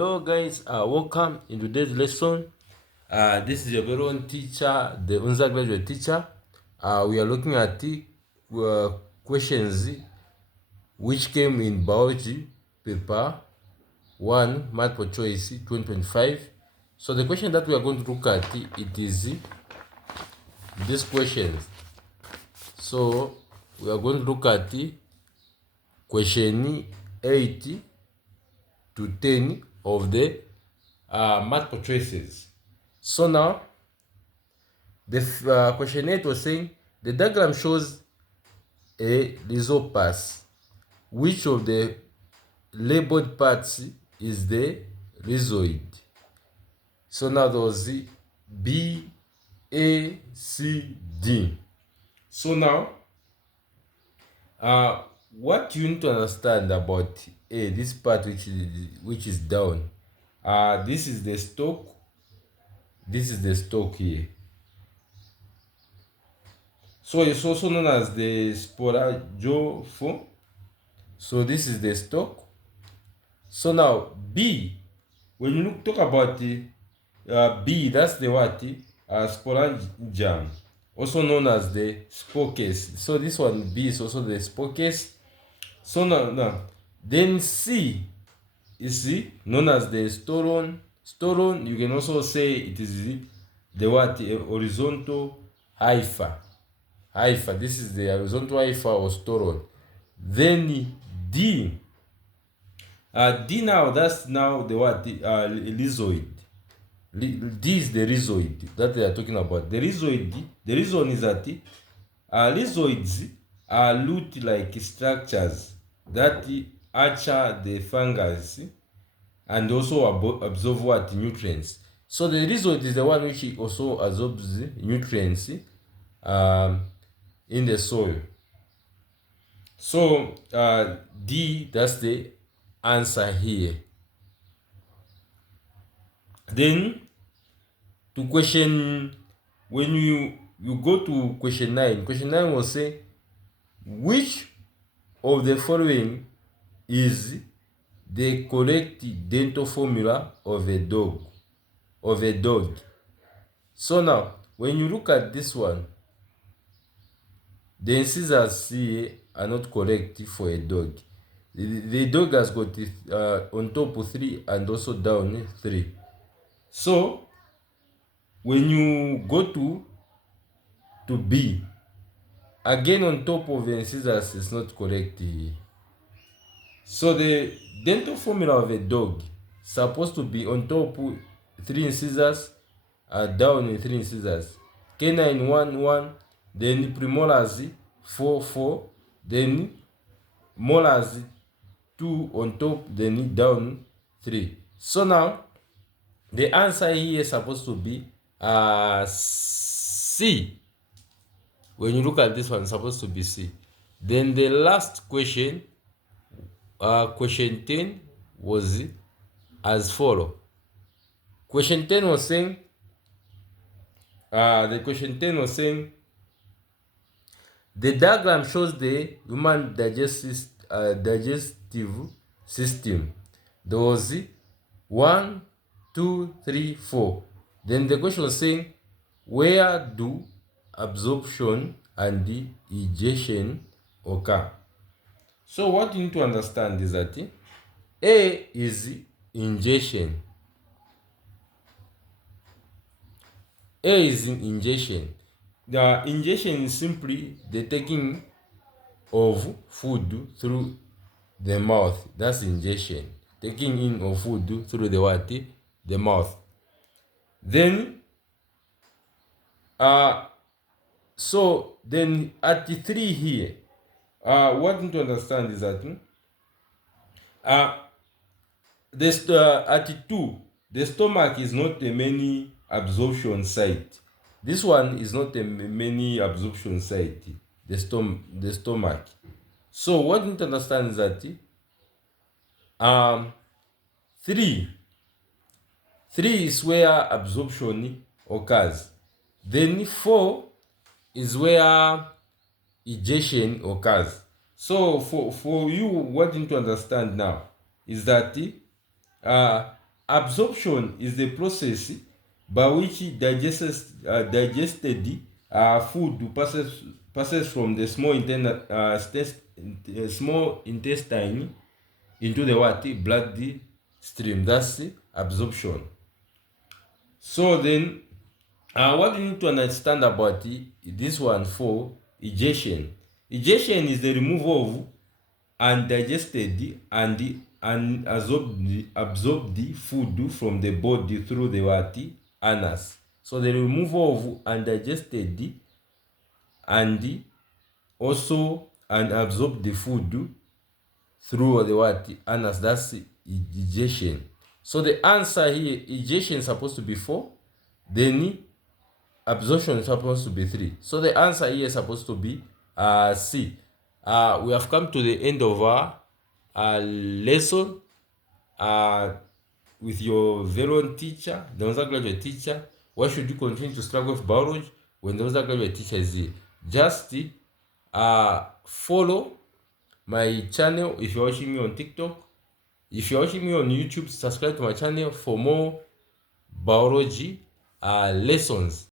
Hello guys, welcome in today's lesson. This is your very own teacher, the undergraduate teacher. We are looking at the questions which came in biology paper 1 multiple choice 2025. So the question that we are going to look at it is these questions. So we are going to look at the question 8 to 10 of the multiple choices. So now, the question 8 was saying the diagram shows a rhizopass. Which of the labeled parts is the rhizoid? So now there was B, A, C, D. So now, what you need to understand about A, this part which is down. This is the stalk. This is the stalk here. So it's also known as the sporangiophore. So this is the stalk. So now B, when you talk about the B, that's the what? Sporangium, also known as the spore case. So this one B is also the spore case. So now then C is known as the storon. Storon, you can also say it is the what? Horizontal hypha. This is the horizontal hypha or storon. Then D. D now, that's now the what? Rhizoid. D is the rhizoid that they are talking about. The rhizoid, the reason is that rhizoids are root-like structures that archer the fungus and also absorb what? Nutrients. So the rhizoid is the one which also absorbs nutrients in the soil. So D, that's the answer here. Then to question, when you go to question 9, question 9 will say which of the following is the correct dental formula of a dog. So now when you look at this one, the incisors here are not correct for a dog. The dog has got on top 3 and also down 3. So when you go to B, again on top of the incisors is not correct here. So the dental formula of a dog is supposed to be on top 3 incisors, down 3 incisors. Canine 1 1, then premolars 4 4, then molars 2 on top, then down 3. So now the answer here is supposed to be C. When you look at this one, it's supposed to be C. Then the last question, question 10, was as follow. Question 10 was saying, the diagram shows the human digestive system. There was 1, 2, 3, 4. Then the question was saying, where do absorption and digestion occur? So what you need to understand is that A is ingestion. A is ingestion. The ingestion is simply the taking of food through the mouth. That's ingestion. Taking in of food through the what? The mouth. Then so then at the 3 here, what you need to understand is that at the 2, the stomach is not a many absorption site. This one is not a many absorption site, the stomach. So what you need to understand is that 3 is where absorption occurs. Then 4 is where egestion occurs. So for you, what you need to understand now is that absorption is the process by which digested food passes from the small intestine into the what? Blood stream. That's absorption. So then, what you need to understand about this one for egestion. Egestion is the removal of undigested and unabsorbed food from the body through the what? Anus. So the removal of undigested and also unabsorbed food through the what? Anus. That's egestion. So the answer here, egestion is supposed to be 4, then absorption is supposed to be 3. So the answer here is supposed to be C. We have come to the end of our lesson with your very own teacher, the undergraduate teacher. Why should you continue to struggle with biology when the undergraduate teacher is here? Just follow my channel if you're watching me on TikTok. If you're watching me on YouTube, subscribe to my channel for more biology lessons.